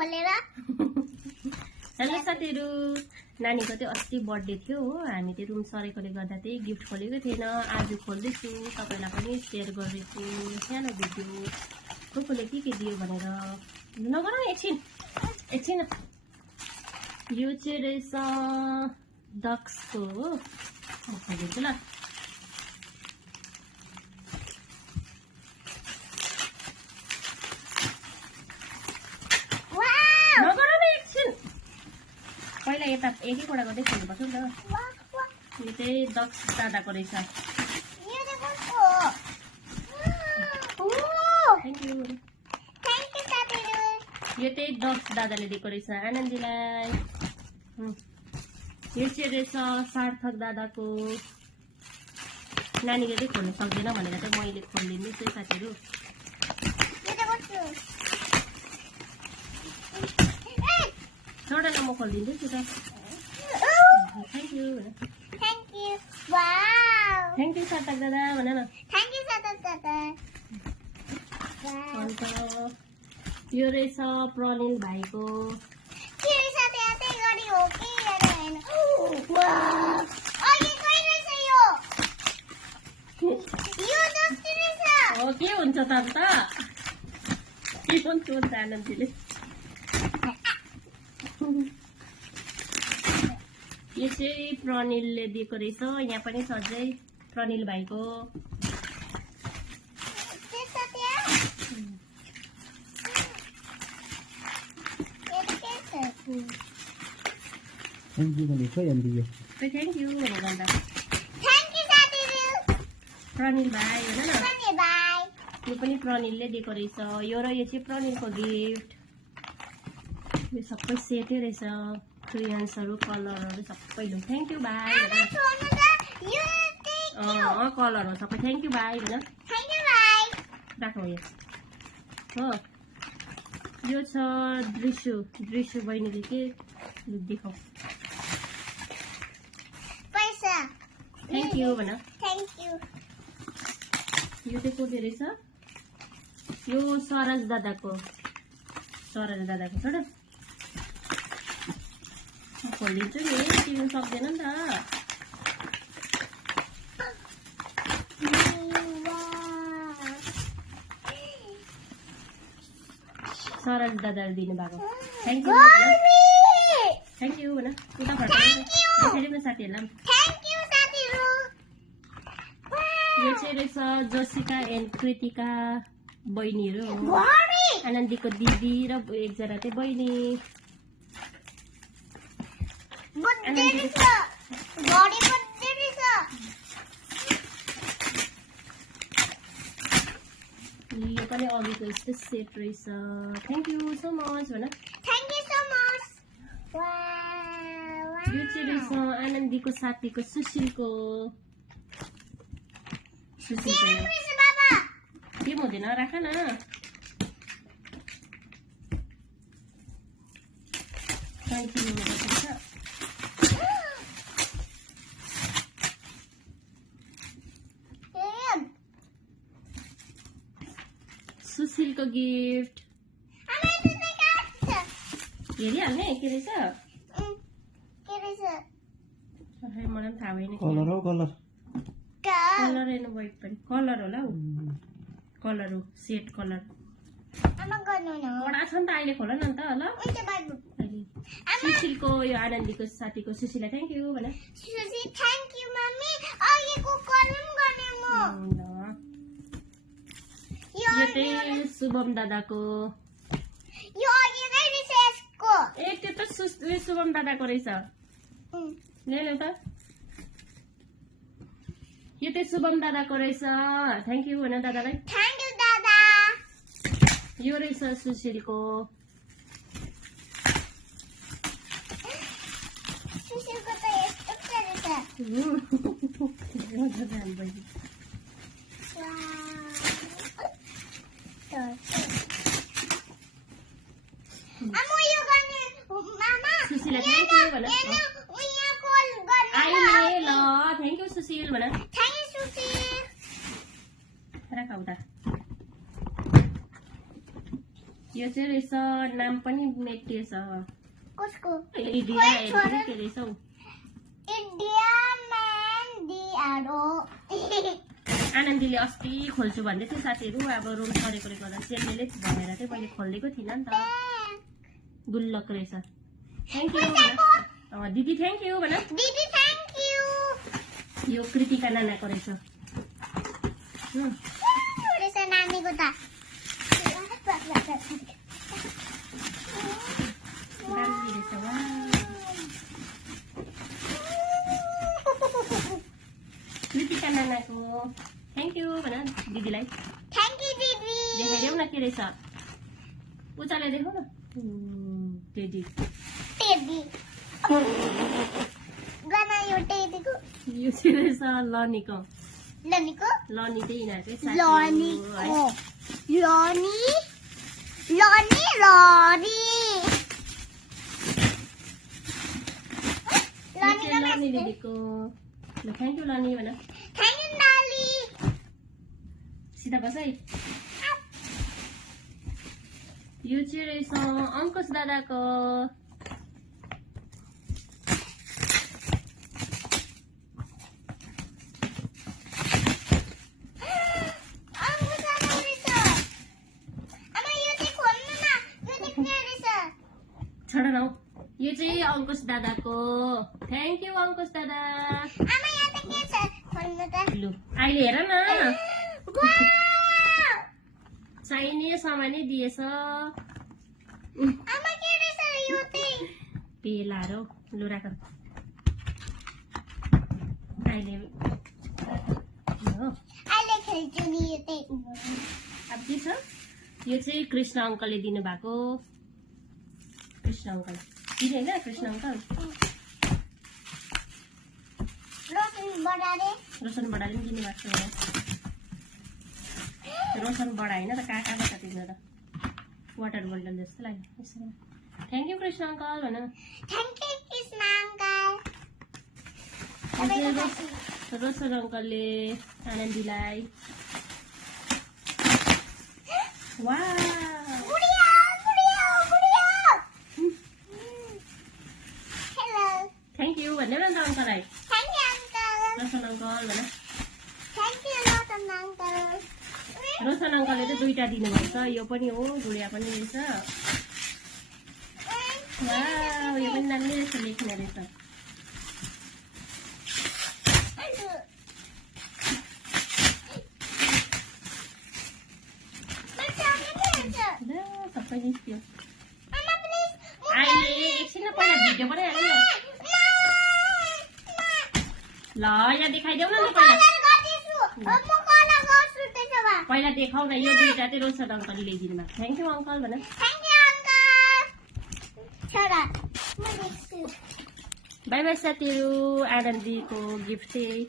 खोलेर हेलो साथीहरु, नानीको चाहिँ अस्ति बर्थडे थियो हो। हामी त्यो रुम सरेकोले गर्दा चाहिँ गिफ्ट खोलेको थिएन। आज खोल्दैछु, तपाईलाई पनि शेयर गर्दैछु सानो भिडियो। कोले के दियो भनेर नगर एकछिन। यो चाहिँ रहेछ डक्सको हो, म खोलिदिन्छु ल। पहिला यता एक-एकवटा गर्दै खोल्नुपर्छ नि त। यो चाहिँ डक्स दादाको रहेछ। यो चाहिँ डक्स दादाले दिएको रहेछ आनन्दीलाई। यो चाहिँ रहेछ सार्थक दादाको। नानीले चाहिँ खोल्न सक्दैन भनेर चाहिँ मैले खोलिदिन्छु है साथीहरु। छोड्दैन, म खोलिदिन्छु त। थ्याङ्क यू सार्थक दादा भन न। अन्त यो रहेछ प्रनिल भाइको। के हुन्छ त अन्त? के हुन्छ आनन्दीले? यो चाहिँ प्रनिलले दिएको रहेछ। यहाँ पनि छ अझै प्रनिल भाइको। थ्याङ्क यू भनेको एमबीए। थ्याङ्क यू भनेर गर्दा प्रनिल भाइ होइन न। यो पनि प्रनिलले दिएको रहेछ। यो र यो चाहिँ प्रनिलको गिफ्ट। यो सबै सेटै रहेछ। क्रियन्सहरू कलरहरू सबै लु। थ्याङ्क यू भाइ। कलर हो सबै। थ्याङ्क यू भाइ होइन। राखौ यो हो। यो छ दृश्य बहिनीले के देखाउ। थ्याङ्क यू भन। यो चाहिँ को रहेछ? यो सरज दादाको छ र खोलिदिन्छु नि, तिर्नु सक्दैन नि त। सरज दादाले दिनुभएको। थ्याङ्क यू भन। उता फर्काउनु साथीहरूलाई। यो चाहिँ रहेछ जसिका एन्ड कृतिका बहिनीहरू हो। आनन्दीको दिदी र एकजना चाहिँ बहिनी। यो पनि अघिको यस्तै सेट रहेछ। थ्याङ्क यू सो मच भन। यो चाहिँ रहेछ आनन्दीको साथीको सुशीलको। के हुँदैन, राख न। सुशीलको गिफ्ट हेरिहाल्ने के रहेछ? मलाई पनि थाहा भएन। कलर हेर्नु व्हाइट पनि कलर होला हौ। कलर हो, सेट कलर। बडा छ नि त, अहिले खोल न त ल। सुशीलको यो आनन्दीको साथीको सुशीला थ्याङ्क यू भन। यो चाहिँ शुभम दादाको। ए त्यो त शुभम दादाको रहेछ। ल्याउ त। यो चाहिँ शुभम दादाको रहेछ। थ्याङ्क यू भन दादालाई। यो रहेछ सुशीलको। सुशीला थ्याङ्क यू भन। अहिले ल थ्याङ्क यू सुशील भन। राख उता। यो चाहिँ रहेछ नाम पनि मेटिएछ कसको इडिया हेर्नु के रहेछ हौ इन्डिया म्यान DRO आनन्दीले अस्ति खोल्छु भन्दै थियो साथीहरू अब रुम सरेकोले गर्दा सेलले भनेर चाहिँ मैले खोलिदिएको थिइनँ नि त गुल्लक रहेछ थ्याङ्क यू दिदी थ्याङ्क यू भन दिदी थ्याङ्क यू यो कृतिका नानाको रहेछ रहेछ नानीको त दामी रहेछ वा कृतिका नानाको थ्याङ्क यू भन दिदीलाई थ्याङ्क यू दिदी देखाइदेऊ न के रहेछ उचालेर देखाउ न टेडी टेडी गाना यो टेडीको यो चाहिँ रहेछ लनीको लनीको लनी चाहिँ यिनीहरूकै लनीको लनी लनी दिदीको ल थ्याङ्क यू लनी भन थ्याङ्क यू नाली सिधा बस है यो चाहिँ रहेछ अङ्कुश दादाको छोड न यो चाहिँ अङ्कुश दादाको थ्याङ्क यू अङ्कुश दादा लु अहिले हेर न चाहिने सामान दिएछ पेलाहरू लु राख अहिले अब के छ यो चाहिँ कृष्ण अङ्कलले दिनुभएको कृष्ण अङ्कल दिने होइन कृष्ण अङ्कल रोशन बडाले पनि दिनुभएको छ रोशन बडा होइन त काकाबाट तिम्रो त वाटर बोतल जस्तो लाग्यो थ्याङ्क यू कृष्ण अङ्कल भन रोशन अङ्कलले आनन्दीलाई वा थ्याङ्क यू भन्दैन नि त अङ्कललाई रोशन अङ्कल भन रोशन अङ्कलले चाहिँ दुईटा दिनुभएको छ यो पनि हो गुडिया पनि रहेछ यो पनि दामी रहेछ लेख्ने रहेछ सबै निस्क्यो अहिले एकछिन पहिला भिडियो बनाइहाल्नु न ल यहाँ देखाइदेऊ न पहिला देखाउ न यो दुईटा चाहिँ रोशन अङ्कलले ल्याइदिनु भएको थ्याङ्क यू अङ्कल भन बाई बाई साथीहरू आनन्दीको गिफ्ट चाहिँ